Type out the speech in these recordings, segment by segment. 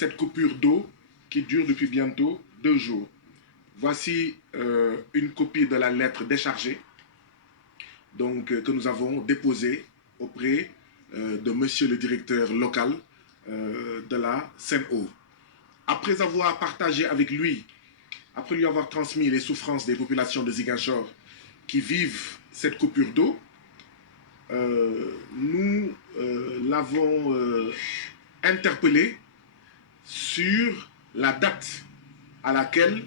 cette coupure d'eau qui dure depuis bientôt 2 jours. Voici une copie de la lettre déchargée donc, que nous avons déposée auprès de monsieur le directeur local de la Sen'Eau. Après avoir partagé avec lui, après lui avoir transmis les souffrances des populations de Ziguinchor qui vivent cette coupure d'eau, nous l'avons interpellé sur la date à laquelle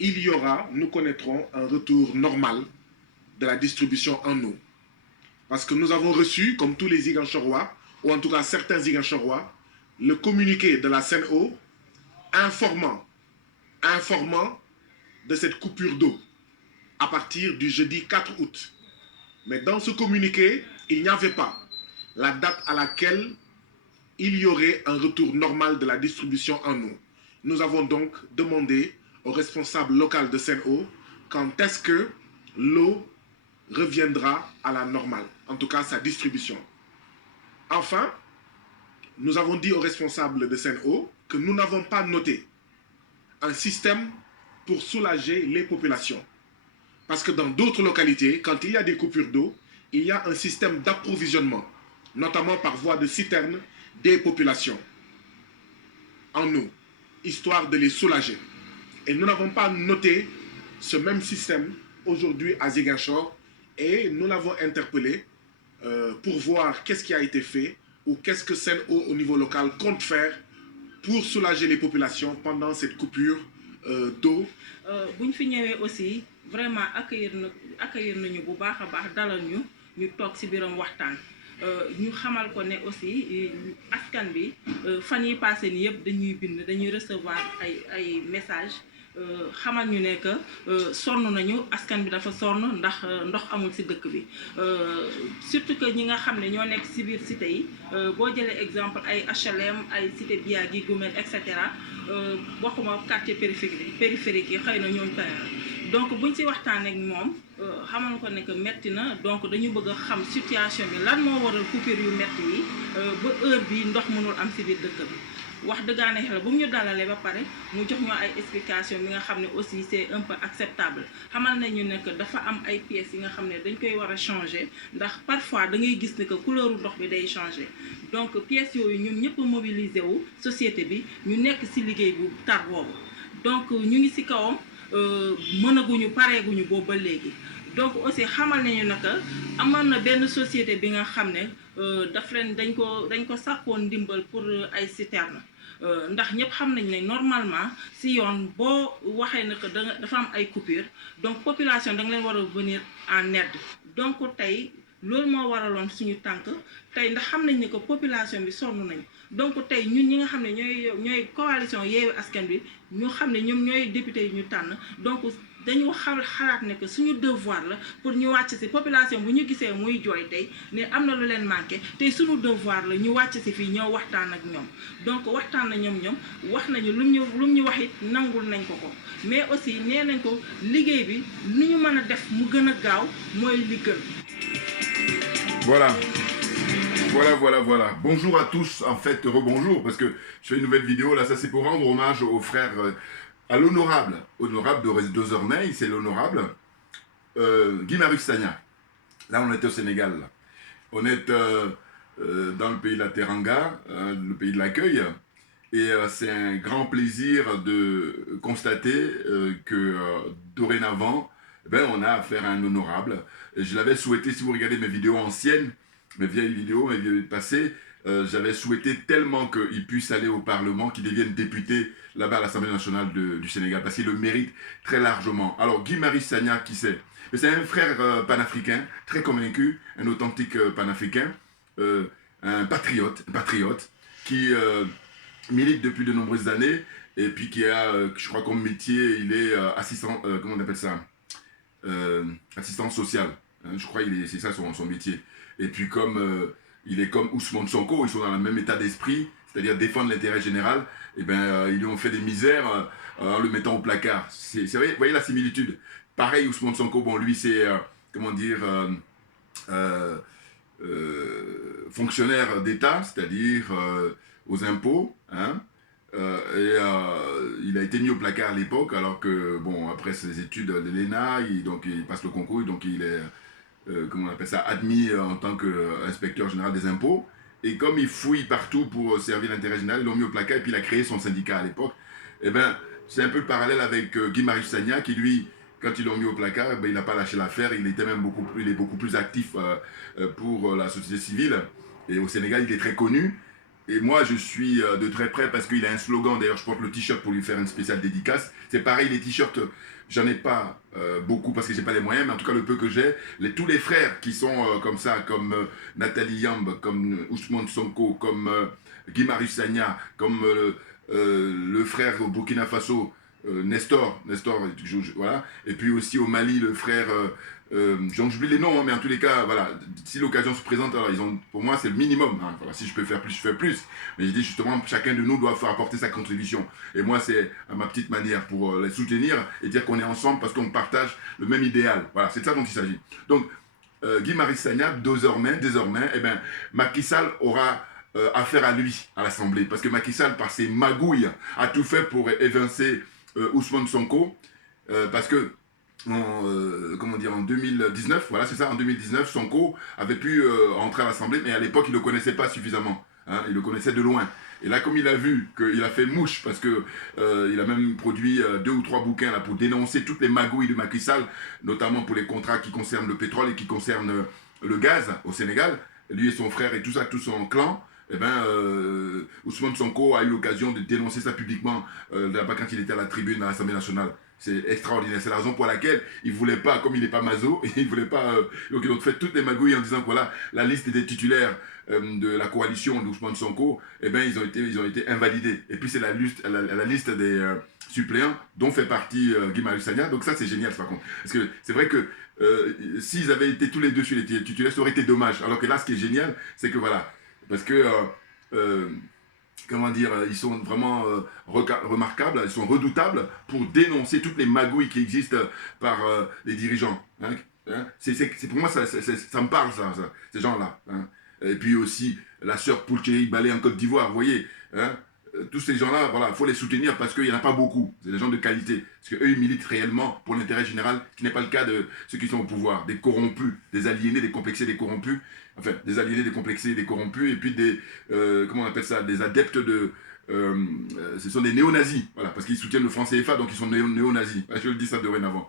il y aura, nous connaîtrons un retour normal de la distribution en eau. Parce que nous avons reçu, comme tous les Ziguinchorois, ou en tout cas certains Ziguinchorois, le communiqué de la Sen'Eau informant de cette coupure d'eau à partir du jeudi 4 août. Mais dans ce communiqué, il n'y avait pas la date à laquelle il y aurait un retour normal de la distribution en eau. Nous avons donc demandé au responsable local de Sen'Eau quand est-ce que l'eau reviendra à la normale, en tout cas sa distribution. Enfin, nous avons dit aux responsables de Sen'Eau que nous n'avons pas noté un système pour soulager les populations. Parce que dans d'autres localités, quand il y a des coupures d'eau, il y a un système d'approvisionnement, notamment par voie de citerne, des populations en eau, histoire de les soulager. Et nous n'avons pas noté ce même système aujourd'hui à Ziguinchor et nous l'avons interpellé pour voir qu'est-ce qui a été fait ou qu'est-ce que Sen'Eau au niveau local compte faire pour soulager les populations pendant cette coupure d'eau. Buñ fi ñëwee aussi vraiment accueillir nañu bu baax a baax dalal ñu toog ci biiram waxtaan ñu xamal ko ne aussi askan bi fan yi passé ni yëpp dañuy recevoir ay message xamal ñu ne que sonn nañu askan bi dafa sonn ndax ndox amul ci dëkk bi surtout que ñi nga xam ne ñoo nekk ci biir cité yi boo jëlee exemple ay HLM ay cité Biagui Gumel et cetera waxuma quartier périphérique yi xëy na ñooñu tane donc buñ ci waxtaan ak moom xamal ko ne que metti na donc dañu bëgg a xam situation bi lan moo waral coupure yu metti yi ba heure bi ndox mënul am ci biir dëkk bi wax dëggaane xel bu mu ñu dalalee ba pare mu jox ñu ay explication bi nga xam ne aussi c'est un peu acceptable xamal nañu ne que dafa am ay pièces yi nga xam ne dañ koy war a changer ndax parfois da ngay gis ne que couleur ndox bi day changer donc pièces yooyu ñun ñëpp mobiliser wu société bi ñu nekk ci liggéey bu tar boobu donc ñu ngi ci kawam mënaguñu pareeguñu boobu ba léegi donc aussi xamal nañu ne que amoon na benn société bi nga xam ne daf leen dañ ko sàkkoon ndimbal pour ay citerne ndax ñëpp xam nañ ne normalement si yoon boo waxee ne que dafa am ay coupure donc population da nga leen war a venir en aide donc tey loolu moo waraloon suñu tànk tey ndax xam nañ ne que population bi sonn nañ donc tey ñun ñi nga xam ne ñooy coalition Yewwi Askan Wi ñu xam ne ñoom ñooy député yi ñu tànn donc dañu xalaat ne que suñu devoir la pour ñu wàcc ci population bu ñu gisee muy jooy tey ne am na lu leen manqué tey suñu devoir la ñu wàcc ci fii ñëw waxtaan ak ñoom donc waxtaan na ñoom wax nañu lu ñu wax it nangul nañ ko mais aussi nee nañ ko liggéey bi nu ñu mën a def mu gën a gaaw mooy li gën. Voilà. Bonjour à tous, en fait, rebonjour, parce que je fais une nouvelle vidéo, là, ça c'est pour rendre hommage aux frères, à l'honorable de désormais, c'est l'honorable Guy-Marius Sagna. Là, on était au Sénégal, là. On est dans le pays de la Teranga, le pays de l'accueil, et c'est un grand plaisir de constater que dorénavant, on a affaire à un honorable. Je l'avais souhaité, si vous regardez mes vidéos anciennes, mes vieilles vidéos passées, j'avais souhaité tellement qu'il puisse aller au Parlement, qu'il devienne député là-bas à l'Assemblée nationale du Sénégal, parce qu'il le mérite très largement. Alors, Guy-Marius Sagna, qui c'est? C'est un frère panafricain, très convaincu, un authentique panafricain, un patriote qui milite depuis de nombreuses années, et puis qui a, je crois comme métier, il est assistant, comment on appelle ça, assistant social. Je crois que c'est ça son métier. Et puis comme il est comme Ousmane Sonko, ils sont dans le même état d'esprit, c'est-à-dire défendre l'intérêt général, et ils lui ont fait des misères en le mettant au placard. C'est vrai, vous voyez la similitude. Pareil, Ousmane Sonko, bon lui c'est, comment dire, fonctionnaire d'État, c'est-à-dire aux impôts, hein, il a été mis au placard à l'époque, alors que, bon, après ses études de l'ENA, donc il passe le concours, donc il est, comment on appelle ça, admis en tant qu'inspecteur général des impôts. Et comme il fouille partout pour servir l'intérêt général, ils l'ont mis au placard et puis il a créé son syndicat à l'époque. Et ben, c'est un peu le parallèle avec Guy Marius Sagna qui, lui, quand ils l'ont mis au placard, ben, il n'a pas lâché l'affaire. Il était même il est beaucoup plus actif pour la société civile. Et au Sénégal, il est très connu. Et moi, je suis de très près parce qu'il a un slogan. D'ailleurs, je porte le t-shirt pour lui faire une spéciale dédicace. C'est pareil, les t-shirts, j'en ai pas beaucoup parce que j'ai pas les moyens, mais en tout cas, le peu que j'ai, tous les frères qui sont comme ça, comme Nathalie Yamb, comme Ousmane Sonko, comme Guy Marius Sagna, comme le frère au Burkina Faso, Nestor, voilà. Et puis aussi au Mali, le frère, j'oublie les noms, hein, mais en tous les cas, voilà, si l'occasion se présente, alors pour moi, c'est le minimum. Hein, voilà, si je peux faire plus, je fais plus. Mais je dis justement, chacun de nous doit faire apporter sa contribution. Et moi, c'est à ma petite manière pour les soutenir et dire qu'on est ensemble parce qu'on partage le même idéal. Voilà, c'est de ça dont il s'agit. Donc, Guy Marius Sagna, désormais, eh ben, Macky Sall aura affaire à lui, à l'Assemblée. Parce que Macky Sall, par ses magouilles, a tout fait pour évincer Ousmane Sonko. Parce que, comment dire, en 2019, voilà, c'est ça, en 2019, Sonko avait pu entrer à l'Assemblée, mais à l'époque, il ne le connaissait pas suffisamment. Hein, il le connaissait de loin. Et là, comme il a vu qu'il a fait mouche, parce que il a même produit 2 ou 3 bouquins là, pour dénoncer toutes les magouilles de Macky Sall, notamment pour les contrats qui concernent le pétrole et qui concernent le gaz au Sénégal, lui et son frère et tout ça, tout son clan, eh ben, Ousmane Sonko a eu l'occasion de dénoncer ça publiquement là-bas quand il était à la tribune à l'Assemblée nationale. C'est extraordinaire. C'est la raison pour laquelle il ne voulait pas, comme il n'est pas maso, il ne voulait pas. Donc ils ont fait toutes les magouilles en disant que voilà, la liste des titulaires de la coalition d'Ousmane Sonko, eh ben, ils ont été invalidés. Et puis c'est la liste des suppléants dont fait partie Guy Marius Sagna. Donc ça, c'est génial, par contre. Parce que c'est vrai que s'ils avaient été tous les deux sur les titulaires, ça aurait été dommage. Alors que là, ce qui est génial, c'est que voilà. Parce que, comment dire, ils sont vraiment remarquables, ils sont redoutables pour dénoncer toutes les magouilles qui existent par les dirigeants. Hein, hein. Pour moi, ça me parle, ça ces gens-là. Hein. Et puis aussi, la sœur Poulchéry Balé en Côte d'Ivoire, vous voyez. Hein, tous ces gens-là, voilà, il faut les soutenir parce qu'il n'y en a pas beaucoup. C'est des gens de qualité. Parce qu'eux, ils militent réellement pour l'intérêt général, ce qui n'est pas le cas de ceux qui sont au pouvoir. Des corrompus, des aliénés, des complexés, des corrompus. Enfin, des aliénés, des complexés, des corrompus. Et puis des, comment on appelle ça, des adeptes de... ce sont des néo-nazis. Voilà, parce qu'ils soutiennent le franc CFA, donc ils sont néo-nazis. Je le dis ça dorénavant.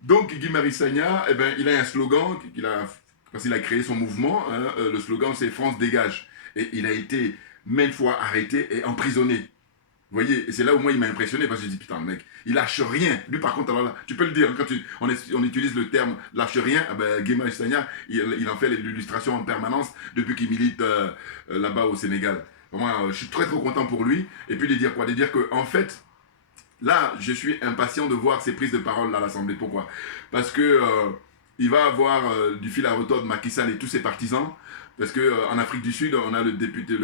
Donc, Guy Marius Sagna, eh ben, il a un slogan parce qu'il a créé son mouvement. Hein, le slogan, c'est « France dégage ». Et il a été maintes fois arrêté et emprisonné. Vous voyez, et c'est là où moi il m'a impressionné parce que j'ai dit putain, le mec, il lâche rien. Lui par contre, alors là, tu peux le dire, quand on utilise le terme lâche rien, ben, Guy Marius Sagna, il en fait l'illustration en permanence depuis qu'il milite là-bas au Sénégal. Moi, je suis très content pour lui. Et puis de dire quoi? De dire que en fait, là, je suis impatient de voir ses prises de parole à l'Assemblée. Pourquoi? Parce que il va avoir du fil à retordre Macky Sall et tous ses partisans. Parce qu'en Afrique du Sud, on a le député,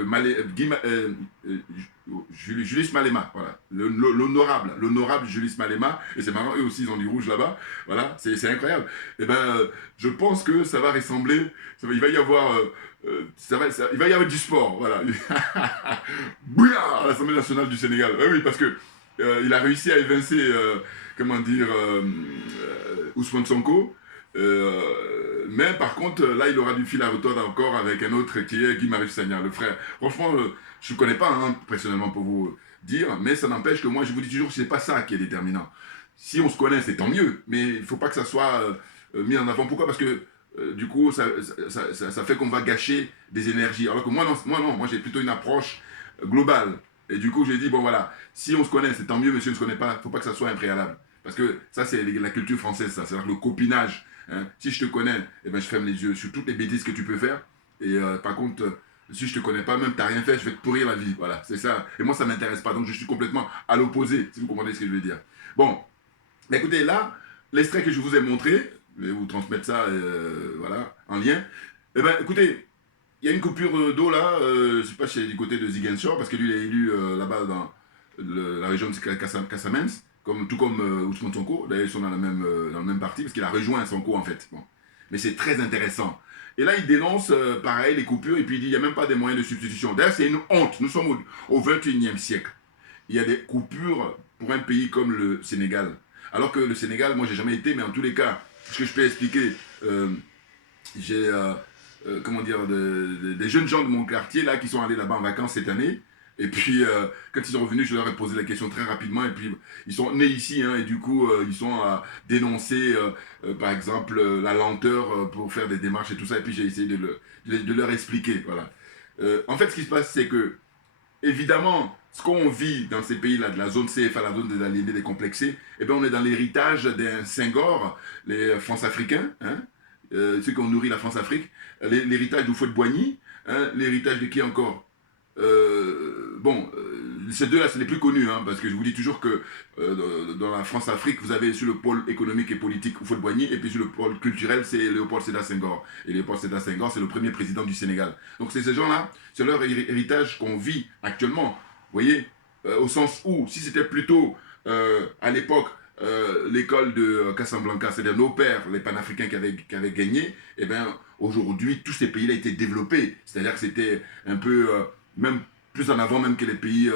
Julius Malema, voilà, l'honorable Julius Malema, et c'est marrant, eux aussi ils ont du rouge là-bas, voilà, c'est incroyable. Et ben, je pense que ça va ressembler, il va y avoir, il va y avoir du sport, voilà. Bouillard à l'Assemblée nationale du Sénégal, oui, parce que il a réussi à évincer, comment dire, Ousmane Sonko. Mais par contre, là, il aura du fil à retordre encore avec un autre qui est Guy Marius Sagna, le frère. Franchement, je ne connais pas, hein, personnellement, pour vous dire, mais ça n'empêche que moi, je vous dis toujours, ce n'est pas ça qui est déterminant. Si on se connaît, c'est tant mieux, mais il ne faut pas que ça soit mis en avant. Pourquoi? Parce que, du coup, ça fait qu'on va gâcher des énergies. Alors que moi, non, moi j'ai plutôt une approche globale. Et du coup, j'ai dit, bon voilà, si on se connaît, c'est tant mieux, mais si on ne se connaît pas, il ne faut pas que ça soit un préalable. Parce que ça, c'est la culture française, ça. C'est-à-dire le copinage. Hein. Si je te connais, eh ben, je ferme les yeux sur toutes les bêtises que tu peux faire. Et par contre, si je te connais pas, même tu n'as rien fait, je vais te pourrir la vie. Voilà, c'est ça. Et moi, ça ne m'intéresse pas. Donc, je suis complètement à l'opposé, si vous comprenez ce que je veux dire. Bon, écoutez, là, l'extrait que je vous ai montré, je vais vous transmettre ça voilà, en lien. Eh ben, écoutez, il y a une coupure d'eau là, je ne sais pas si c'est du côté de Ziguinchor, parce que lui, il est élu là-bas dans la région de Casamance. Tout comme Ousmane Sonko, d'ailleurs ils sont dans le même parti, parce qu'il a rejoint Sonko en fait. Bon. Mais c'est très intéressant. Et là, il dénonce, pareil, les coupures, et puis il dit, il n'y a même pas des moyens de substitution. D'ailleurs, c'est une honte. Nous sommes au 21e siècle. Il y a des coupures pour un pays comme le Sénégal. Alors que le Sénégal, moi, j'ai jamais été, mais en tous les cas, ce que je peux expliquer, j'ai, comment dire, des jeunes gens de mon quartier, là, qui sont allés là-bas en vacances cette année. Et puis, quand ils sont revenus, je leur ai posé la question très rapidement. Et puis, ils sont nés ici, hein, et du coup, ils sont dénoncés, par exemple, la lenteur pour faire des démarches et tout ça. Et puis, j'ai essayé de leur expliquer. Voilà. En fait, ce qui se passe, c'est que, évidemment, ce qu'on vit dans ces pays-là, de la zone CFA, la zone des aliénés, des complexés, eh bien, on est dans l'héritage d'un Senghor, les France-Africains, hein, ceux qui ont nourri la France-Afrique, l'héritage d'Houphouët-Boigny, hein, l'héritage de qui encore ces deux-là, c'est les plus connus, hein, parce que je vous dis toujours que dans la France-Afrique, vous avez sur le pôle économique et politique Houphouët-Boigny, et puis sur le pôle culturel, c'est Léopold Sédar Senghor. Et Léopold Sédar Senghor, c'est le premier président du Sénégal. Donc c'est ces gens-là, c'est leur héritage qu'on vit actuellement. Vous voyez, au sens où, si c'était plutôt à l'époque, l'école de Casablanca, c'est-à-dire nos pères, les panafricains qui avaient gagné, eh bien, aujourd'hui, tous ces pays-là étaient développés. C'est-à-dire que c'était un peu, même plus en avant même que les pays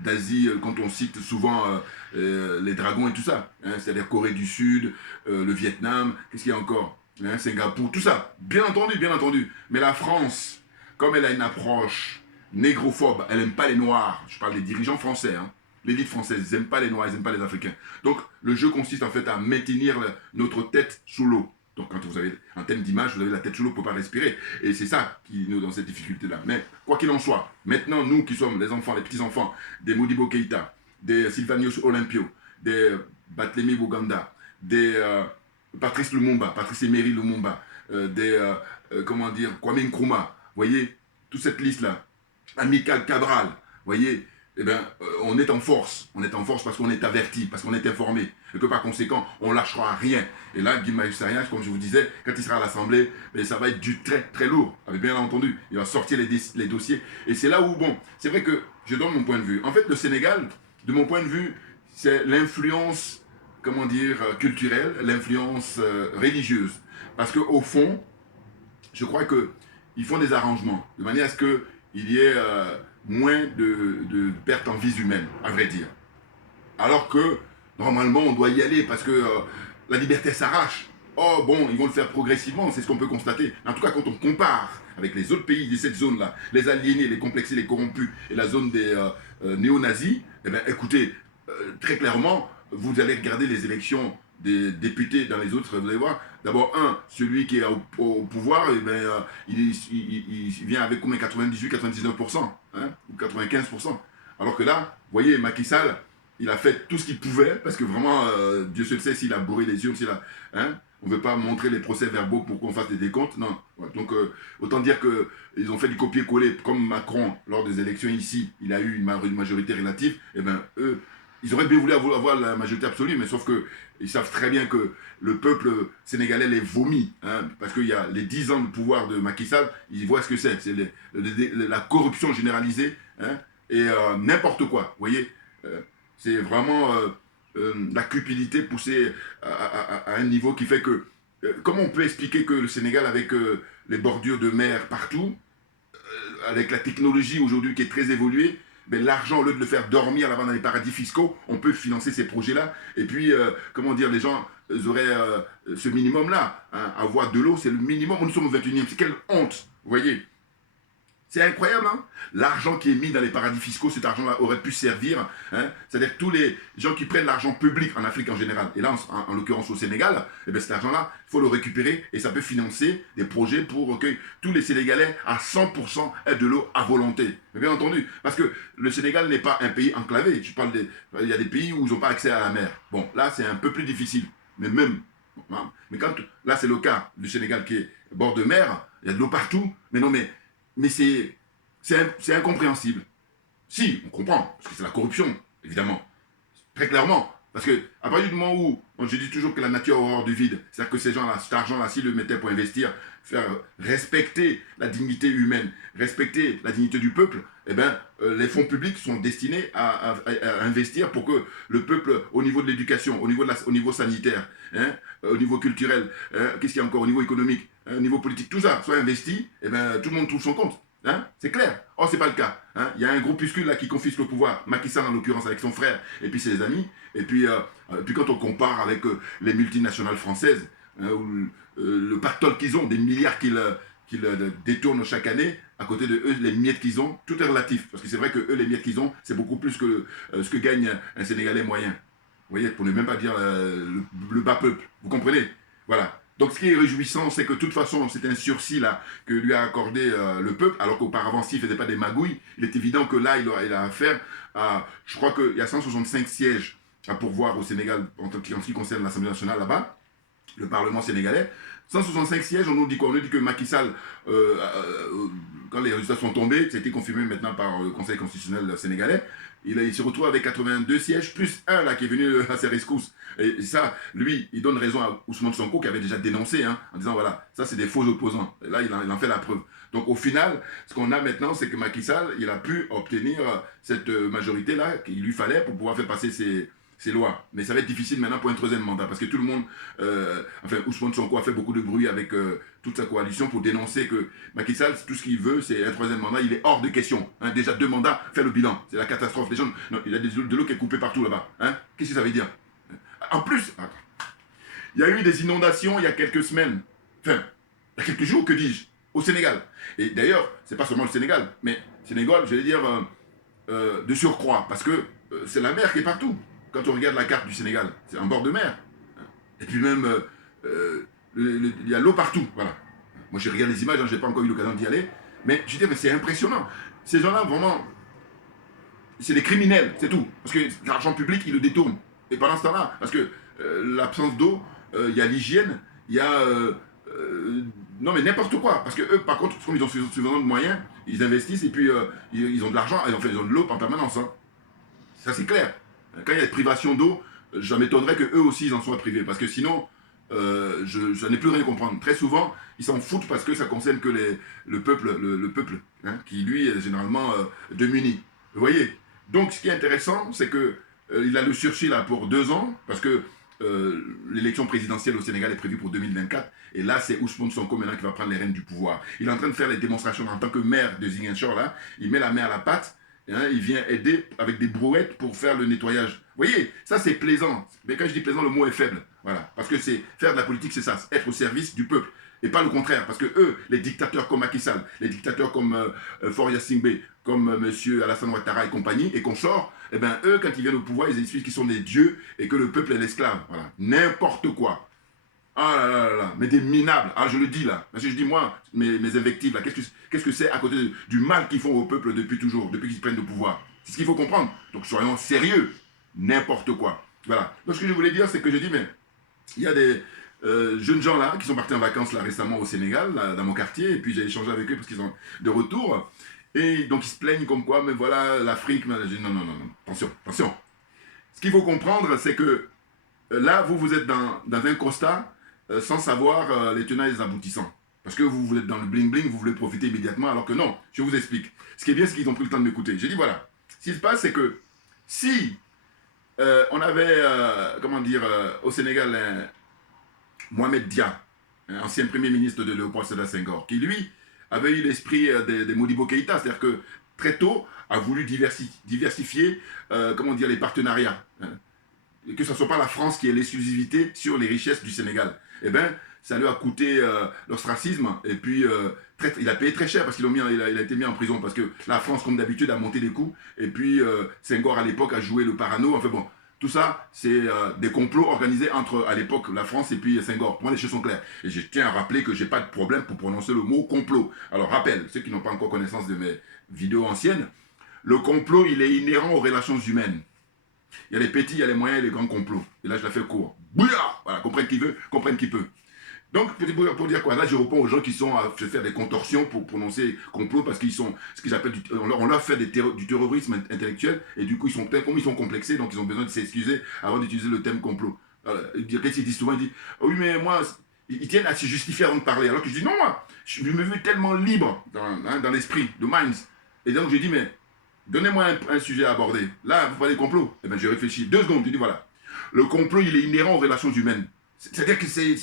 d'Asie, quand on cite souvent les dragons et tout ça. Hein, c'est-à-dire Corée du Sud, le Vietnam, qu'est-ce qu'il y a encore, hein, Singapour, tout ça. Bien entendu, bien entendu. Mais la France, comme elle a une approche négrophobe, elle n'aime pas les Noirs. Je parle des dirigeants français, hein. L'élite française, ils n'aiment pas les Noirs, ils n'aiment pas les Africains. Donc, le jeu consiste en fait à maintenir notre tête sous l'eau. Donc, quand vous avez un thème d'image, vous avez la tête sous l'eau pour ne pas respirer. Et c'est ça qui nous dans cette difficulté-là. Mais, quoi qu'il en soit, maintenant, nous qui sommes les enfants, les petits-enfants des Modibo Keïta, des Sylvanus Olympio, des Barthélemy Boganda, des Patrice Lumumba, Patrice Emery Lumumba, comment dire, Kwame Nkrumah, voyez, toute cette liste-là, Amical Cabral, voyez, eh bien, on est en force. On est en force parce qu'on est averti, parce qu'on est informé. Et que par conséquent, on ne lâchera rien. Et là, Guy Marius Sagna, comme je vous disais, quand il sera à l'Assemblée, ça va être du très très lourd. Vous avez bien entendu. Il va sortir les dossiers. Et c'est là où, bon, c'est vrai que je donne mon point de vue. En fait, le Sénégal, de mon point de vue, c'est l'influence, comment dire, culturelle, l'influence religieuse. Parce qu'au fond, je crois qu'ils font des arrangements de manière à ce qu'il y ait moins de pertes en vies humaines, à vrai dire. Alors que, normalement, on doit y aller parce que la liberté s'arrache. Oh, bon, ils vont le faire progressivement, c'est ce qu'on peut constater. En tout cas, quand on compare avec les autres pays de cette zone-là, les aliénés, les complexés, les corrompus, et la zone des néo-nazis, eh bien, écoutez, très clairement, vous allez regarder les élections des députés dans les autres, vous allez voir, d'abord, celui qui est au pouvoir, eh bien, il vient avec combien, 98-99%, hein, ou 95%. Alors que là, vous voyez, Macky Sall, il a fait tout ce qu'il pouvait, parce que vraiment, Dieu seul sait s'il a bourré les urnes, hein, on ne veut pas montrer les procès-verbaux pour qu'on fasse des décomptes, non. Ouais, donc, autant dire qu'ils ont fait du copier-coller, comme Macron, lors des élections ici, il a eu une majorité relative, et bien, eux, ils auraient bien voulu avoir la majorité absolue, mais sauf qu'ils savent très bien que le peuple sénégalais les vomit, hein, parce qu'il y a les 10 ans de pouvoir de Macky Sall, ils voient ce que c'est la corruption généralisée, hein, et n'importe quoi, vous voyez, c'est vraiment la cupidité poussée à un niveau qui fait que, comment on peut expliquer que le Sénégal, avec les bordures de mer partout, avec la technologie aujourd'hui qui est très évoluée, ben, l'argent, au lieu de le faire dormir là-bas dans les paradis fiscaux, on peut financer ces projets-là. Et puis, comment dire, les gens auraient ce minimum-là. Hein, avoir de l'eau, c'est le minimum. Nous sommes au 21e, c'est quelle honte, vous voyez. C'est incroyable, hein. L'argent qui est mis dans les paradis fiscaux, cet argent-là aurait pu servir, hein, c'est-à-dire tous les gens qui prennent l'argent public en Afrique en général, et là, en l'occurrence au Sénégal, eh bien, cet argent-là, il faut le récupérer et ça peut financer des projets pour que tous les Sénégalais à 100% aient de l'eau à volonté. Mais bien entendu, parce que le Sénégal n'est pas un pays enclavé. Il y a des pays où ils n'ont pas accès à la mer. Bon, là, c'est un peu plus difficile, mais même, mais quand, là, c'est le cas du Sénégal qui est bord de mer, il y a de l'eau partout, mais non, mais c'est incompréhensible. Si, on comprend, parce que c'est la corruption, évidemment. Très clairement, Parce que à partir du moment où, je dis toujours que la nature a horreur du vide, c'est-à-dire que ces gens-là, cet argent-là, s'ils le mettaient pour investir, faire respecter la dignité humaine, respecter la dignité du peuple, eh bien, les fonds publics sont destinés à investir pour que le peuple, au niveau de l'éducation, au niveau sanitaire, hein, au niveau culturel, qu'est-ce qu'il y a encore, au niveau économique, hein, au niveau politique, tout ça soit investi, eh bien, tout le monde trouve son compte. Hein, c'est clair. Or, c'est pas le cas. Hein. Il y a un groupuscule là qui confisque le pouvoir, Macky Sall en l'occurrence avec son frère et puis ses amis. Et puis quand on compare avec les multinationales françaises, hein, où, le pactole qu'ils ont, des milliards qu'ils détournent chaque année, à côté de eux, les miettes qu'ils ont, tout est relatif. Parce que c'est vrai que eux, les miettes qu'ils ont, c'est beaucoup plus que ce que gagne un Sénégalais moyen. Vous voyez, pour ne même pas dire le bas peuple. Vous comprenez? Voilà. Donc ce qui est réjouissant, c'est que de toute façon, c'est un sursis là que lui a accordé le peuple, alors qu'auparavant, s'il ne faisait pas des magouilles, il est évident que là, il a affaire à, je crois qu'il y a 165 sièges à pourvoir au Sénégal en ce qui concerne l'Assemblée nationale là-bas, le Parlement sénégalais. 165 sièges, on nous dit quoi? On nous dit que Macky Sall, quand les résultats sont tombés, ça a été confirmé maintenant par le Conseil constitutionnel sénégalais, il se retrouve avec 82 sièges, plus un là qui est venu à ses rescousses. Et ça, lui, il donne raison à Ousmane Sonko qui avait déjà dénoncé, hein, en disant voilà, ça c'est des faux opposants. Et là, il en fait la preuve. Donc au final, ce qu'on a maintenant, c'est que Macky Sall, il a pu obtenir cette majorité-là qu'il lui fallait pour pouvoir faire passer ces lois. Mais ça va être difficile maintenant pour un troisième mandat, parce que tout le monde, enfin Ousmane Sonko a fait beaucoup de bruit avec toute sa coalition pour dénoncer que Macky Sall, tout ce qu'il veut, c'est un troisième mandat, il est hors de question. Hein, déjà 2 mandats, faire le bilan, c'est la catastrophe. Les gens, non, il y a de l'eau qui est coupée partout là-bas. Hein. Qu'est-ce que ça veut dire? En plus, il y a eu des inondations il y a quelques semaines, enfin, il y a quelques jours, que dis-je, au Sénégal. Et d'ailleurs, c'est pas seulement le Sénégal, mais Sénégal, j'allais dire, de surcroît, parce que c'est la mer qui est partout. Quand on regarde la carte du Sénégal, c'est un bord de mer. Et puis même, il y a l'eau partout, voilà. Moi, je regarde les images, hein, je n'ai pas encore eu l'occasion d'y aller, mais je dis, mais c'est impressionnant. Ces gens-là, vraiment, c'est des criminels, c'est tout. Parce que l'argent public, ils le détournent. Et pendant ce temps-là, parce que l'absence d'eau, il y a l'hygiène, il y a... non mais n'importe quoi. Parce que eux, par contre, comme ils ont suffisamment de moyens, ils investissent et puis ils ont de l'argent, et en fait, ils ont de l'eau en permanence. Hein. Ça, c'est clair. Quand il y a des privations d'eau, ça m'étonnerait qu'eux aussi, ils en soient privés. Parce que sinon, je n'ai plus rien à comprendre. Très souvent, ils s'en foutent parce que ça concerne que le peuple, hein, qui, lui, est généralement démuni. Vous voyez? Donc, ce qui est intéressant, c'est que il a le sursis là pour 2 ans, parce que l'élection présidentielle au Sénégal est prévue pour 2024, et là c'est Ousmane Sonko maintenant qui va prendre les rênes du pouvoir. Il est en train de faire les démonstrations en tant que maire de Ziguinchor là, il met la main à la pâte, hein, il vient aider avec des brouettes pour faire le nettoyage. Vous voyez, ça c'est plaisant, mais quand je dis plaisant, le mot est faible, voilà, parce que c'est faire de la politique, c'est ça, être au service du peuple. Et pas le contraire, parce que eux, les dictateurs comme Macky Sall, les dictateurs comme Faure Gnassingbé, comme M. Alassane Ouattara et compagnie, et consorts, eh bien eux, quand ils viennent au pouvoir, ils expliquent qu'ils sont des dieux et que le peuple est l'esclave. Voilà, n'importe quoi. Ah là là là là, mais des minables. Ah, je le dis là, parce que je dis moi, mes invectives là, qu'est-ce que c'est à côté du mal qu'ils font au peuple depuis toujours, depuis qu'ils prennent le pouvoir. C'est ce qu'il faut comprendre. Donc soyons sérieux, n'importe quoi. Voilà. Donc ce que je voulais dire, c'est que je dis, mais il y a des jeunes gens là qui sont partis en vacances là récemment au Sénégal, là, dans mon quartier, et puis j'ai échangé avec eux parce qu'ils sont de retour. Et donc ils se plaignent comme quoi, mais voilà, l'Afrique, non, attention, attention. Ce qu'il faut comprendre, c'est que là, vous êtes dans un constat sans savoir les tenants et les aboutissants. Parce que vous êtes dans le bling-bling, vous voulez profiter immédiatement, alors que non, je vous explique. Ce qui est bien, c'est qu'ils ont pris le temps de m'écouter. J'ai dit, voilà, ce qui se passe, c'est que si on avait, au Sénégal, Mohamed Dia, ancien premier ministre de Léopold Sédar Senghor, qui lui avait eu l'esprit des Modibo Keïta, c'est-à-dire que très tôt a voulu diversifier les partenariats. Hein. Et que ce ne soit pas la France qui ait l'exclusivité sur les richesses du Sénégal. Eh bien, ça lui a coûté l'ostracisme, et puis il a payé très cher parce qu'il a été mis en prison, parce que la France, comme d'habitude, a monté des coups, et puis Senghor à l'époque a joué le parano, enfin bon. Tout ça, c'est des complots organisés entre, à l'époque, la France et puis Senghor. Pour moi, les choses sont claires. Et je tiens à rappeler que je n'ai pas de problème pour prononcer le mot complot. Alors, rappel, ceux qui n'ont pas encore connaissance de mes vidéos anciennes, le complot, il est inhérent aux relations humaines. Il y a les petits, il y a les moyens et les grands complots. Et là, je la fais court. Bouya! Voilà, comprenne qui veut, comprenne qui peut. Donc, pour dire quoi, là, je réponds aux gens qui sont à se faire des contorsions pour prononcer complot parce qu'ils sont, ce qu'ils appellent, on leur fait du terrorisme intellectuel et du coup, comme ils sont complexés, donc ils ont besoin de s'excuser avant d'utiliser le thème complot. Qu'est-ce qu'ils disent souvent? Ils disent, oh oui, mais moi, ils tiennent à se justifier avant de parler. Alors que je dis, non, moi, je me veux tellement libre dans l'esprit, de minds. Et donc, je dis, mais donnez-moi un sujet à aborder. Là, vous parlez complot. Eh bien, j'ai réfléchi 2 secondes. Je dis, voilà, le complot, il est inhérent aux relations humaines. C'est-à-dire que c'est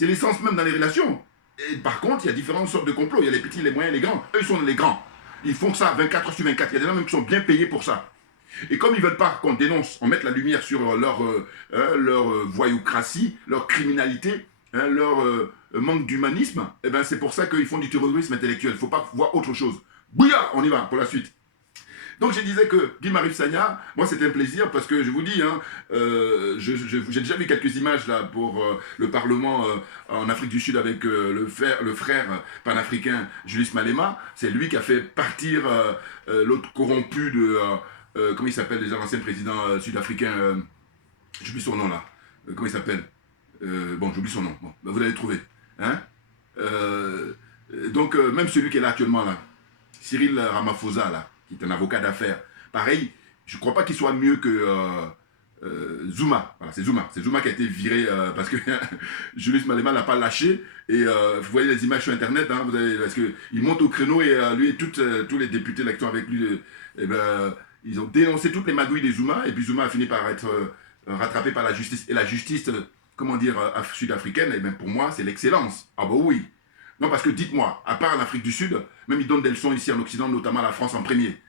l'essence même dans les relations. Et par contre, il y a différentes sortes de complots. Il y a les petits, les moyens, les grands. Eux, ils sont les grands. Ils font ça 24 heures sur 24. Il y a des gens même qui sont bien payés pour ça. Et comme ils ne veulent pas qu'on dénonce, on mette la lumière sur leur voyoucratie, leur criminalité, leur manque d'humanisme, eh ben c'est pour ça qu'ils font du terrorisme intellectuel. Il ne faut pas voir autre chose. Bouya, on y va pour la suite. Donc je disais que Guy Marius Sagna, moi c'était un plaisir parce que je vous dis, hein, j'ai déjà vu quelques images là pour le Parlement en Afrique du Sud avec le frère panafricain Julius Malema. C'est lui qui a fait partir l'autre corrompu de, comment il s'appelle déjà l'ancien président sud-africain, j'oublie son nom là, comment il s'appelle, bon j'oublie son nom, bon, bah, vous l'avez trouvé. Hein, donc même celui qui est là actuellement là, Cyril Ramaphosa là, qui est un avocat d'affaires. Pareil, je ne crois pas qu'il soit mieux que Zuma. Voilà, c'est Zuma. C'est Zuma qui a été viré parce que Julius Malema n'a pas lâché. Et vous voyez les images sur Internet, hein, parce qu'il monte au créneau et lui et tous les députés là qui sont avec lui, ils ont dénoncé toutes les magouilles des Zuma. Et puis Zuma a fini par être rattrapé par la justice. Et la justice, comment dire, sud-africaine, et bien pour moi, c'est l'excellence. Ah bah oui. Non, parce que dites-moi, à part l'Afrique du Sud, même ils donnent des leçons ici en Occident, notamment la France en premier.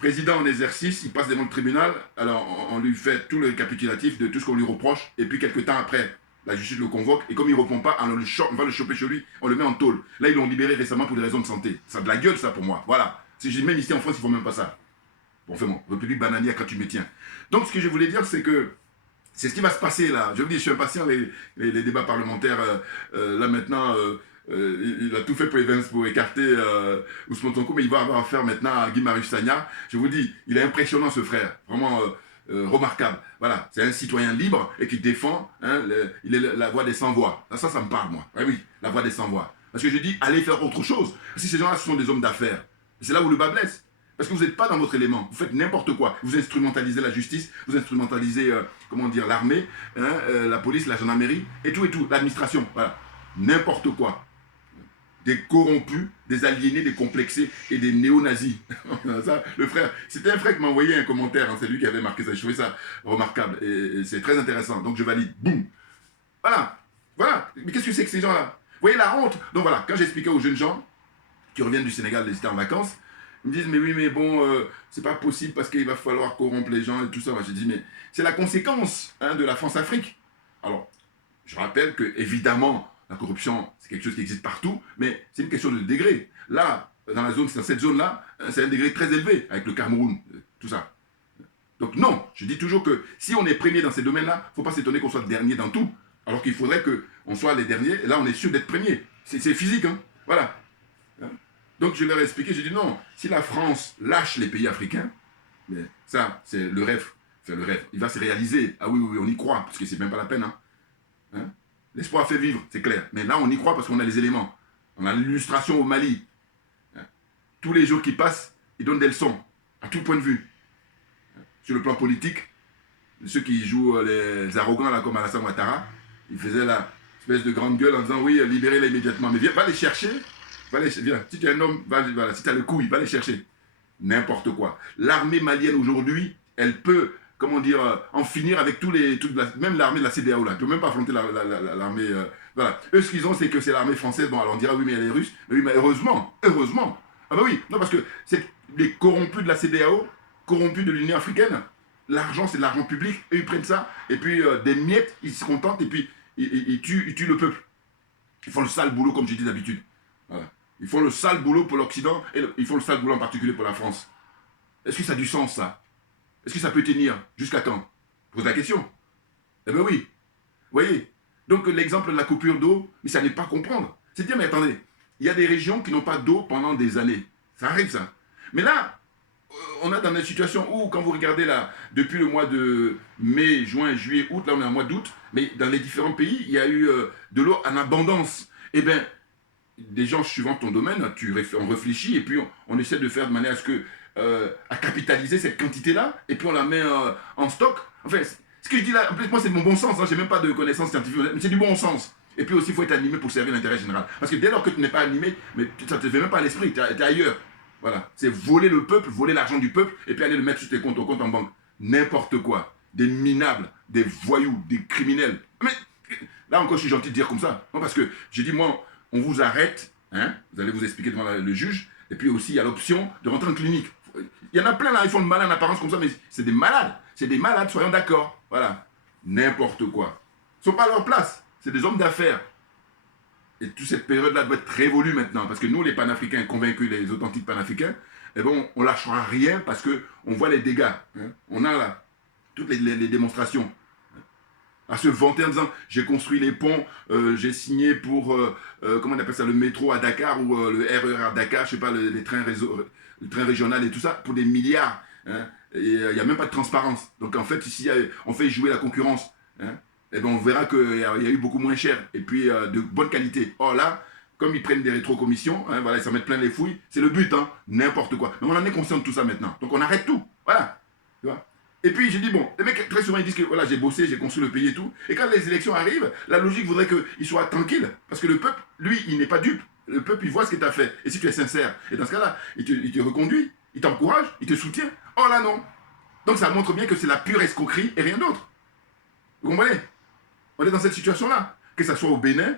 Président en exercice, il passe devant le tribunal, alors on lui fait tout le récapitulatif de tout ce qu'on lui reproche, et puis quelques temps après, la justice le convoque, et comme il ne répond pas, on va le choper chez lui, on le met en tôle. Là, ils l'ont libéré récemment pour des raisons de santé. Ça a de la gueule, ça, pour moi. Voilà. Si je dis même ici en France, ils ne font même pas ça. Bon, vraiment, République bananière quand tu me tiens. Donc, ce que je voulais dire, c'est que c'est ce qui va se passer là. Je vous dis, je suis impatient, les débats parlementaires. Là maintenant, il a tout fait pour écarter Ousmane Sonko, mais il va avoir affaire maintenant à Guy Marius Sagna. Je vous dis, il est impressionnant ce frère, vraiment remarquable. Voilà, c'est un citoyen libre et qui défend, hein, il est la voix des sans-voix. Ça me parle, moi. Oui, la voix des sans-voix. Parce que je dis, allez faire autre chose. Si ces gens-là, ce sont des hommes d'affaires, c'est là où le bas blesse. Parce que vous n'êtes pas dans votre élément, vous faites n'importe quoi. Vous instrumentalisez la justice, vous instrumentalisez, comment dire, l'armée, hein, la police, la gendarmerie, et tout, l'administration, voilà. N'importe quoi. Des corrompus, des aliénés, des complexés et des néo-nazis. Ça, le frère, c'était un frère qui m'a envoyé un commentaire, hein, c'est lui qui avait marqué ça, je trouvais ça remarquable, et c'est très intéressant, donc je valide, boum. Voilà, mais qu'est-ce que c'est que ces gens-là? Vous voyez la honte? Donc voilà, quand j'expliquais aux jeunes gens qui reviennent du Sénégal, ils étaient en vacances, ils me disent, mais oui, mais bon, c'est pas possible parce qu'il va falloir corrompre les gens et tout ça. Moi, j'ai dit, mais c'est la conséquence, hein, de la France-Afrique. Alors, je rappelle que, évidemment, la corruption, c'est quelque chose qui existe partout, mais c'est une question de degré. Là, dans cette zone-là, c'est un degré très élevé, avec le Cameroun, tout ça. Donc non, je dis toujours que si on est premier dans ces domaines-là, il ne faut pas s'étonner qu'on soit dernier dans tout, alors qu'il faudrait qu'on soit les derniers, et là, on est sûr d'être premier. C'est physique, hein, voilà. Donc je leur ai expliqué, j'ai dit non, si la France lâche les pays africains, mais ça c'est le rêve, il va se réaliser. Ah oui, on y croit, parce que c'est même pas la peine. Hein. L'espoir fait vivre, c'est clair. Mais là on y croit parce qu'on a les éléments. On a l'illustration au Mali. Hein. Tous les jours qui passent, ils donnent des leçons, à tout point de vue. Hein. Sur le plan politique, ceux qui jouent les arrogants là, comme Alassane Ouattara, ils faisaient la espèce de grande gueule en disant oui, libérez-les immédiatement. Mais viens, va les chercher. Viens, si tu es un homme, voilà, si tu as le couille, va les chercher. N'importe quoi. L'armée malienne aujourd'hui, elle peut, comment dire, en finir avec même l'armée de la CEDEAO là. Elle ne peut même pas affronter l'armée. Voilà. Eux, ce qu'ils ont, c'est que c'est l'armée française. Bon, alors on dira oui, mais elle est russe. Mais oui, mais heureusement. Ah bah oui, non, parce que c'est les corrompus de la CEDEAO, corrompus de l'Union africaine. L'argent, c'est de l'argent public. Eux, ils prennent ça, et puis des miettes, ils se contentent, et puis ils tuent le peuple. Ils font le sale boulot, comme j'ai dit d'habitude. Voilà. Ils font le sale boulot pour l'Occident et ils font le sale boulot en particulier pour la France. Est-ce que ça a du sens, ça? Est-ce que ça peut tenir? Jusqu'à quand? Pose la question. Eh bien oui. Vous voyez? Donc l'exemple de la coupure d'eau, mais ça n'est pas comprendre. C'est dire, mais attendez, il y a des régions qui n'ont pas d'eau pendant des années. Ça arrive, ça. Mais là, on est dans une situation où, quand vous regardez là, depuis le mois de mai, juin, juillet, août, là on est en mois d'août, mais dans les différents pays, il y a eu de l'eau en abondance. Eh bien, des gens suivant ton domaine, on réfléchit et puis on essaie de faire de manière à ce que, à capitaliser cette quantité-là, et puis on la met en stock. Enfin, ce que je dis là, en plus, moi c'est de mon bon sens, hein, j'ai même pas de connaissances scientifiques, mais c'est du bon sens. Et puis aussi, il faut être animé pour servir l'intérêt général. Parce que dès lors que tu n'es pas animé, mais ça ne te fait même pas à l'esprit, tu es ailleurs. Voilà. C'est voler le peuple, voler l'argent du peuple, et puis aller le mettre sur tes comptes, au compte en banque. N'importe quoi. Des minables, des voyous, des criminels. Mais là encore, je suis gentil de dire comme ça. Non, parce que j'ai dit, moi, on vous arrête, hein, vous allez vous expliquer devant le juge, et puis aussi, il y a l'option de rentrer en clinique. Il y en a plein là, ils font le malin en apparence comme ça, mais c'est des malades. C'est des malades, soyons d'accord. Voilà. N'importe quoi. Ils ne sont pas à leur place. C'est des hommes d'affaires. Et toute cette période-là doit être révolue maintenant. Parce que nous, les panafricains convaincus, les authentiques panafricains, eh ben, on ne lâchera rien parce qu'on voit les dégâts. Hein. On a là toutes les démonstrations. À se vanter en disant, j'ai construit les ponts, j'ai signé pour, comment on appelle ça, le métro à Dakar ou le RER à Dakar, je sais pas, le train régional et tout ça, pour des milliards. Hein. Et il n'y a même pas de transparence. Donc en fait, ici, on fait jouer la concurrence. Hein. Et ben on verra qu'il y a eu beaucoup moins cher et puis de bonne qualité. Or là, comme ils prennent des rétrocommissions, hein, voilà, ils s'en mettent plein les fouilles, c'est le but, hein, n'importe quoi. Mais on en est conscient de tout ça maintenant. Donc on arrête tout. Voilà. Tu vois. Et puis j'ai dit, bon, les mecs très souvent ils disent que voilà, j'ai bossé, j'ai construit le pays et tout. Et quand les élections arrivent, la logique voudrait qu'ils soient tranquilles. Parce que le peuple, lui, il n'est pas dupe. Le peuple, il voit ce que tu as fait. Et si tu es sincère, et dans ce cas-là, il te reconduit, il t'encourage, il te soutient. Oh là non. Donc ça montre bien que c'est la pure escroquerie et rien d'autre. Vous comprenez? On est dans cette situation-là. Que ça soit au Bénin,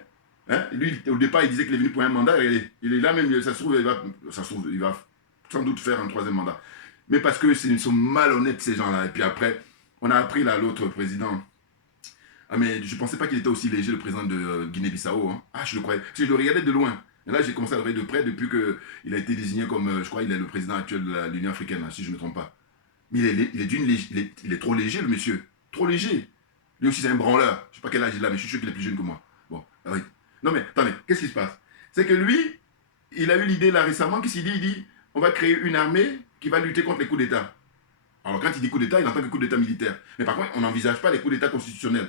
hein, lui, au départ, il disait qu'il est venu pour un mandat, il est là même, ça se trouve, il va sans doute faire un troisième mandat. Mais parce qu'ils sont malhonnêtes, ces gens-là. Et puis après, on a appris là, l'autre président. Ah, mais je ne pensais pas qu'il était aussi léger, le président de Guinée-Bissau. Hein. Ah, je le croyais. Parce que je le regardais de loin. Et là, j'ai commencé à le regarder de près depuis qu'il a été désigné comme, je crois, il est le président actuel de l'Union africaine, là, si je ne me trompe pas. Mais il est trop léger, le monsieur. Trop léger. Lui aussi, c'est un branleur. Je ne sais pas quel âge il a, mais je suis sûr qu'il est plus jeune que moi. Bon, ah oui. Non, mais attendez, qu'est-ce qui se passe? C'est que lui, il a eu l'idée là récemment, qu'est-ce qu'il dit? Il dit, on va créer une armée qui va lutter contre les coups d'État. Alors, quand il dit coup d'État, il entend que coup d'État militaire. Mais par contre, on n'envisage pas les coups d'État constitutionnels.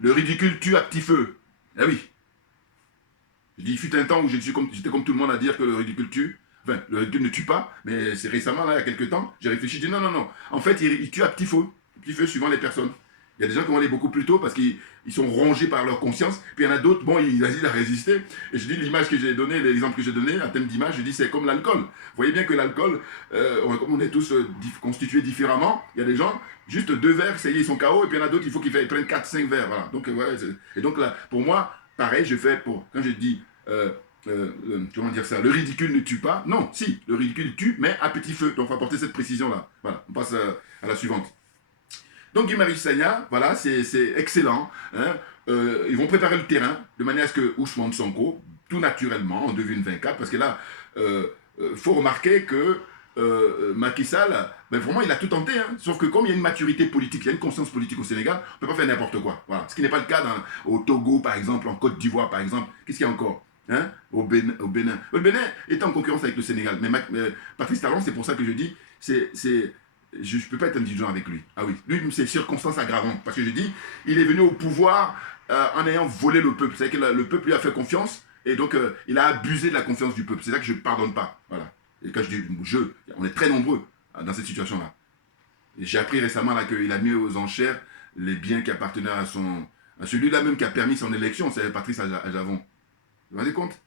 Le ridicule tue à petit feu. Ah oui. Je dis, il fut un temps où j'étais comme tout le monde à dire que le ridicule tue. Enfin, le ridicule ne tue pas, mais c'est récemment, là, il y a quelques temps, j'ai réfléchi, j'ai dit non, non, non. En fait, il tue à petit feu suivant les personnes. Il y a des gens qui vont aller beaucoup plus tôt parce qu'ils sont rongés par leur conscience. Puis il y en a d'autres, bon, ils hésitent à résister. Et je dis l'image que j'ai donnée, l'exemple que j'ai donné, un thème d'image, je dis c'est comme l'alcool. Vous voyez bien que l'alcool, comme on est tous constitués différemment, il y a des gens, juste 2 verres, ça y est, ils sont KO. Et puis il y en a d'autres, il faut qu'ils prennent 4-5 verres. Voilà. Donc, ouais, et donc là, pour moi, pareil, je fais quand je dis, comment dire ça, le ridicule ne tue pas. Non, si, le ridicule tue, mais à petit feu. Donc on va apporter cette précision-là. Voilà, on passe à la suivante. Donc Guy Marius Sagna, voilà, c'est excellent. Hein. Ils vont préparer le terrain de manière à ce que Ousmane Sonko, tout naturellement, en 2024, parce que là, faut remarquer que Macky Sall, ben vraiment, il a tout tenté. Hein. Sauf que comme il y a une maturité politique, il y a une conscience politique au Sénégal, on ne peut pas faire n'importe quoi. Voilà. Ce qui n'est pas le cas au Togo, par exemple, en Côte d'Ivoire, par exemple. Qu'est-ce qu'il y a encore? Hein? Au Bénin. Le Bénin est en concurrence avec le Sénégal. Mais Patrice Talon, c'est pour ça que je dis, je ne peux pas être indulgent avec lui. Ah oui, lui, c'est circonstance aggravante. Parce que je dis, il est venu au pouvoir en ayant volé le peuple. C'est-à-dire que le peuple lui a fait confiance et donc il a abusé de la confiance du peuple. C'est ça que je ne pardonne pas. Voilà. Et quand je dis on est très nombreux dans cette situation-là. Et j'ai appris récemment qu'il a mis aux enchères les biens qui appartenaient à celui-là même qui a permis son élection, c'est Patrice Ajavon. Vous vous rendez compte?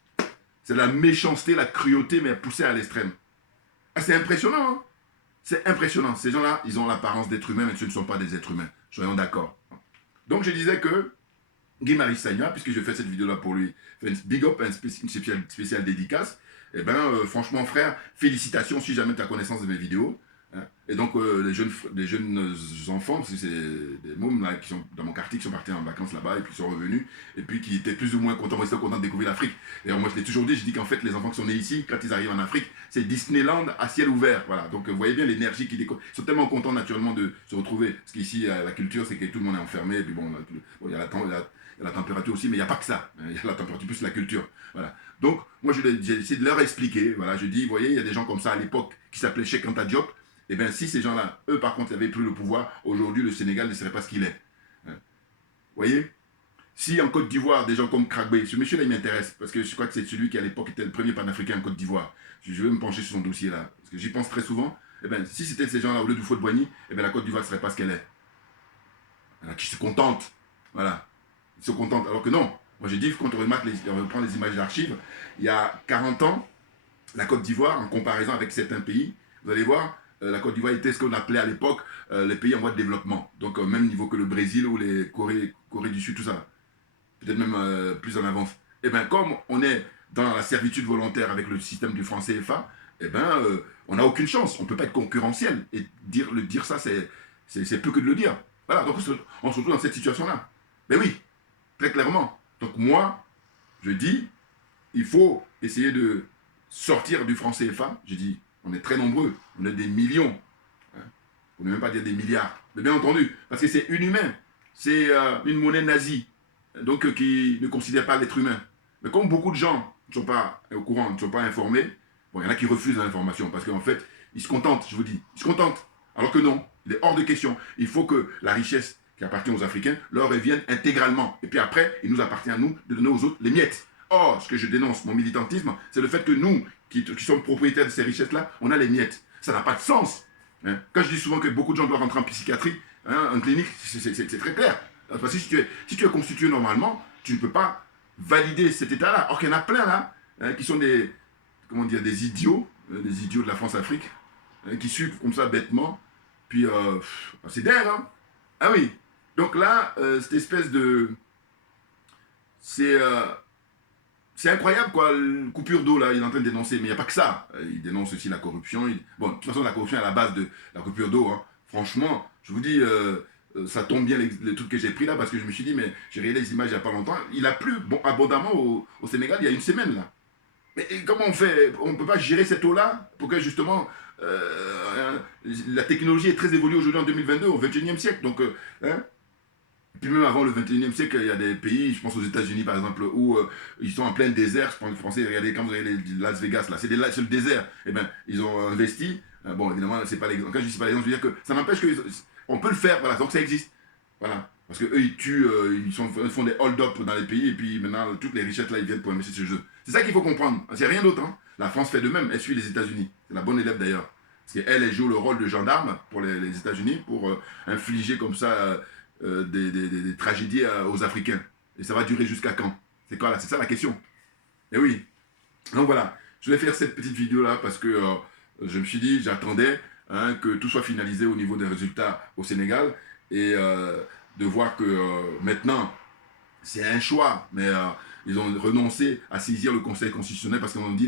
C'est la méchanceté, la cruauté, mais poussée à l'extrême. Ah, c'est impressionnant, hein? C'est impressionnant. Ces gens-là, ils ont l'apparence d'êtres humains, mais ce ne sont pas des êtres humains. Soyons d'accord. Donc, je disais que Guy Marius Sagna, puisque je fais cette vidéo-là pour lui, fait une big up, une spéciale dédicace. Eh bien, franchement, frère, félicitations si jamais tu as connaissance de mes vidéos. Hein. Et donc, les jeunes enfants, parce que c'est des mômes là, qui sont dans mon quartier, qui sont partis en vacances là-bas et puis qui sont revenus, et puis qui étaient plus ou moins contents, ils étaient contents de découvrir l'Afrique. Et moi, je l'ai toujours dit, je dis qu'en fait, les enfants qui sont nés ici, quand ils arrivent en Afrique, c'est Disneyland à ciel ouvert. Voilà. Donc, vous voyez bien l'énergie qu'ils découvrent. Ils sont tellement contents naturellement de se retrouver. Parce qu'ici, la culture, c'est que tout le monde est enfermé, et puis bon, il y a la température aussi, mais il n'y a pas que ça. Il y a la température plus la culture. Voilà. Donc, moi, j'ai essayé de leur expliquer. Voilà, je dis, vous voyez, il y a des gens comme ça à l'époque qui s'appelaient Cheikh Anta Diop. Eh bien, si ces gens-là, eux, par contre, n'avaient plus le pouvoir, aujourd'hui, le Sénégal ne serait pas ce qu'il est. Hein. Vous voyez? Si en Côte d'Ivoire, des gens comme Kragbe, ce monsieur-là, il m'intéresse, parce que je crois que c'est celui qui, à l'époque, était le premier panafricain en Côte d'Ivoire. Je vais me pencher sur son dossier-là, parce que j'y pense très souvent. Eh bien, si c'était ces gens-là, au lieu du Houphouët-Boigny, eh bien, la Côte d'Ivoire ne serait pas ce qu'elle est. Alors, qui se contente. Voilà. Ils se contentent. Alors que non. Moi, j'ai dit, quand on reprend les images d'archives, il y a 40 ans, la Côte d'Ivoire, en comparaison avec certains pays, vous allez voir, la Côte d'Ivoire était ce qu'on appelait à l'époque les pays en voie de développement. Donc, au même niveau que le Brésil ou les Corée du Sud, tout ça. Peut-être même plus en avance. Et bien, comme on est dans la servitude volontaire avec le système du franc CFA, eh bien, on n'a aucune chance. On ne peut pas être concurrentiel. Et dire ça, c'est peu que de le dire. Voilà, donc on se retrouve dans cette situation-là. Mais oui, très clairement. Donc moi, je dis, il faut essayer de sortir du franc CFA. Je dis, on est très nombreux, on est des millions. Hein, pour ne même pas dire des milliards. Mais bien entendu, parce que c'est inhumain. C'est une monnaie nazie, donc qui ne considère pas l'être humain. Mais comme beaucoup de gens ne sont pas au courant, ne sont pas informés, bon, il y en a qui refusent l'information, parce qu'en fait, ils se contentent, je vous dis, ils se contentent. Alors que non, il est hors de question. Il faut que la richesse qui appartient aux Africains leur revienne intégralement. Et puis après, il nous appartient à nous de donner aux autres les miettes. Or, ce que je dénonce, mon militantisme, c'est le fait que nous, qui sommes propriétaires de ces richesses-là, on a les miettes. Ça n'a pas de sens. Hein. Quand je dis souvent que beaucoup de gens doivent rentrer en psychiatrie, hein, en clinique, c'est très clair. Parce que si tu es constitué normalement, tu ne peux pas valider cet état-là. Or qu'il y en a plein là, hein, qui sont des idiots de la France-Afrique, hein, qui suivent comme ça bêtement. Puis, c'est dingue, hein. Ah oui. Donc là, cette espèce de... C'est incroyable, quoi, la coupure d'eau, là, il est en train de dénoncer, mais il n'y a pas que ça. Il dénonce aussi la corruption. Bon, de toute façon, la corruption est à la base de la coupure d'eau. Hein. Franchement, je vous dis, ça tombe bien les trucs que j'ai pris là, parce que je me suis dit, mais j'ai regardé les images il n'y a pas longtemps. Il a plu abondamment au Sénégal il y a une semaine, là. Mais comment on fait? On ne peut pas gérer cette eau-là pour que, justement, la technologie est très évoluée aujourd'hui en 2022, au 21e siècle. Donc, hein. Puis même avant le 21e siècle, il y a des pays, je pense aux États-Unis par exemple, où ils sont en plein désert. Je prends le français, regardez, quand vous regardez Las Vegas, là, c'est le désert. Eh bien, ils ont investi. Bon, évidemment, c'est pas l'exemple. Quand je dis c'est pas l'exemple, je veux dire que ça n'empêche qu'on peut le faire, voilà, donc ça existe. Voilà. Parce qu'eux, ils tuent, ils font des hold-up dans les pays, et puis maintenant, toutes les richesses là, ils viennent pour investir ce jeu. C'est ça qu'il faut comprendre. C'est rien d'autre. Hein. La France fait de même, elle suit les États-Unis. C'est la bonne élève d'ailleurs. Parce qu'elle joue le rôle de gendarme pour les États-Unis, pour infliger comme ça. Des tragédies aux Africains. Et ça va durer jusqu'à quand? C'est quoi là? C'est ça la question. Et oui. Donc voilà, je vais faire cette petite vidéo là parce que je me suis dit, j'attendais hein, que tout soit finalisé au niveau des résultats au Sénégal et de voir que maintenant, c'est un choix, mais ils ont renoncé à saisir le Conseil constitutionnel parce qu'on dit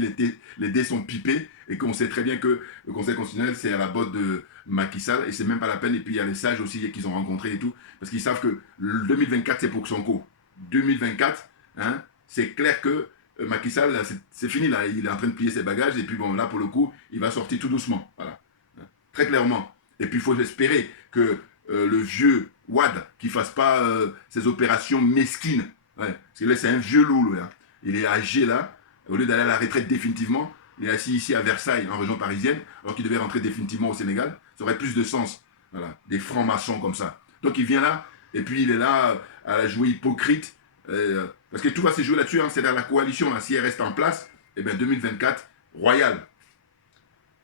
les dés sont pipés et qu'on sait très bien que le Conseil constitutionnel c'est à la botte de Macky Sall et c'est même pas la peine. Et puis il y a les sages aussi qu'ils ont rencontrés et tout parce qu'ils savent que le 2024 c'est pour Sonko. 2024, hein, c'est clair que Macky Sall c'est fini là, il est en train de plier ses bagages et puis bon là pour le coup il va sortir tout doucement, voilà, très clairement. Et puis il faut espérer que le vieux Wade qui fasse pas ces opérations mesquines. Ouais, parce que là, c'est un vieux loup, là. Il est âgé, là. Au lieu d'aller à la retraite définitivement, il est assis ici à Versailles, en région parisienne, alors qu'il devait rentrer définitivement au Sénégal. Ça aurait plus de sens. Voilà, des francs-maçons comme ça. Donc, il vient là, et puis il est là à jouer hypocrite. Parce que tout va se jouer là-dessus, hein, c'est dans la coalition, là. Si elle reste en place, et bien 2024, royal.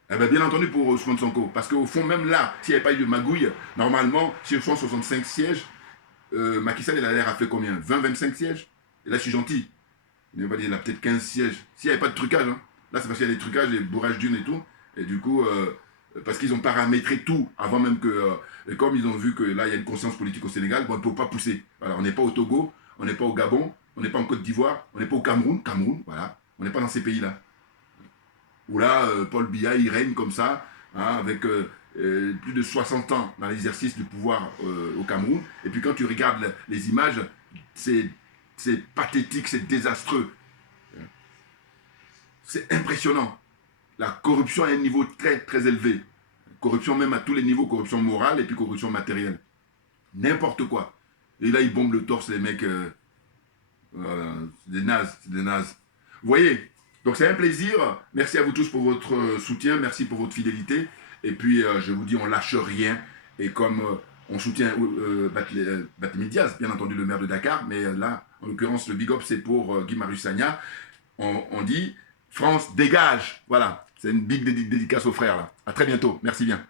Eh bien, bien entendu pour Ousmane Sonko. Parce qu'au fond, même là, s'il n'y avait pas eu de magouille, normalement, sur 165 sièges, Macky Sall, il a l'air à faire combien? 20-25 sièges? Et là, je suis gentil. Il a peut-être 15 sièges. S'il n'y avait pas de trucage, hein. Là, c'est parce qu'il y a des trucages, des bourrages d'une et tout. Et du coup, parce qu'ils ont paramétré tout avant même que... et comme ils ont vu que là, il y a une conscience politique au Sénégal, bon, il ne faut pas pousser. Voilà, on n'est pas au Togo, on n'est pas au Gabon, on n'est pas en Côte d'Ivoire, on n'est pas au Cameroun, voilà. On n'est pas dans ces pays-là. Où là, Paul Biya, il règne comme ça, hein, avec plus de 60 ans dans l'exercice du pouvoir au Cameroun. Et puis quand tu regardes les images, c'est pathétique, c'est désastreux. C'est impressionnant. La corruption à un niveau très très élevé. Corruption même à tous les niveaux, corruption morale et puis corruption matérielle. N'importe quoi. Et là, ils bombent le torse, les mecs. C'est des nazes, c'est des nazes. Vous voyez? Donc c'est un plaisir. Merci à vous tous pour votre soutien, merci pour votre fidélité. Et puis je vous dis, on lâche rien. Et comme on soutient Barthélémy Diaz, bien entendu le maire de Dakar, mais là, en l'occurrence, le big up c'est pour Guy Marius Sagna. On dit France dégage. Voilà, c'est une big dédicace aux frères là. À très bientôt. Merci bien.